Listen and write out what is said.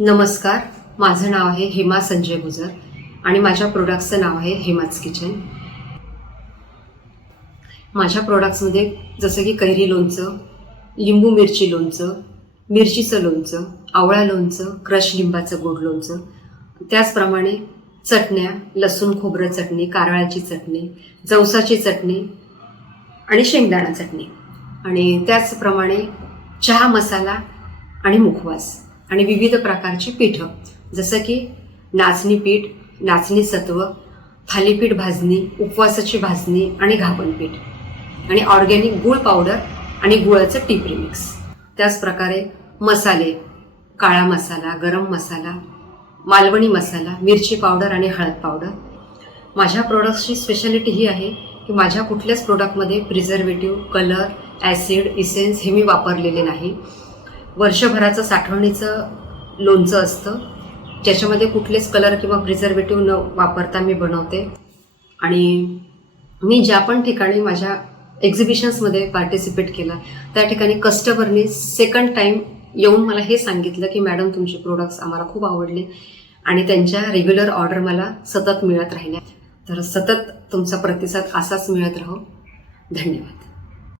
नमस्कार. माझं नाव आहे हेमा संजय गुजर आणि माझ्या प्रोडक्टचं नाव आहे हेमाच किचन. माझ्या प्रोडक्ट्समध्ये जसं की कैरी लोणचं लिंबू मिरची लोणचं मिरचीचं लोणचं आवळा लोणचं क्रश लिंबाचं गोड लोणचं. त्याचप्रमाणे चटण्या लसूण खोबरं चटणी कारळाची चटणी जवसाची चटणी आणि शेंगदाणा चटणी. आणि त्याचप्रमाणे चहा मसाला आणि मुखवास. आणि विविध प्रकारची पीठं. जसं की नाचणी पीठ नाचणी सत्व थालीपीठ भाजणी उपवासाची भाजणी आणि घाबण पीठ आणि ऑर्गॅनिक गूळ पावडर आणि गुळाचं टिपरी मिक्स त्याचप्रकारे मसाले काळा मसाला गरम मसाला मालवणी मसाला मिरची पावडर आणि हळद पावडर. माझ्या प्रोडक्ट्सची स्पेशालिटी ही आहे की माझ्या कुठल्याच प्रोडक्टमध्ये प्रिझर्वेटिव्ह कलर ॲसिड इसेन्स हे मी वापरलेले नाही. वर्षभराचं साठवणीचं लोणचं असतं. ज्याच्यामध्ये कुठलेच कलर किंवा प्रिझर्वेटिव्ह न वापरता मी बनवते. आणि मी ज्या पण ठिकाणी माझ्या एक्झिबिशन्समध्ये पार्टिसिपेट केला त्या ठिकाणी कस्टमरनी सेकंड टाईम येऊन मला हे सांगितलं की मॅडम तुमचे प्रोडक्ट्स आम्हाला खूप आवडले आणि त्यांच्या रेग्युलर ऑर्डर मला सतत मिळत राहिल्या. तर सतत तुमचा प्रतिसाद असाच मिळत राहो. धन्यवाद.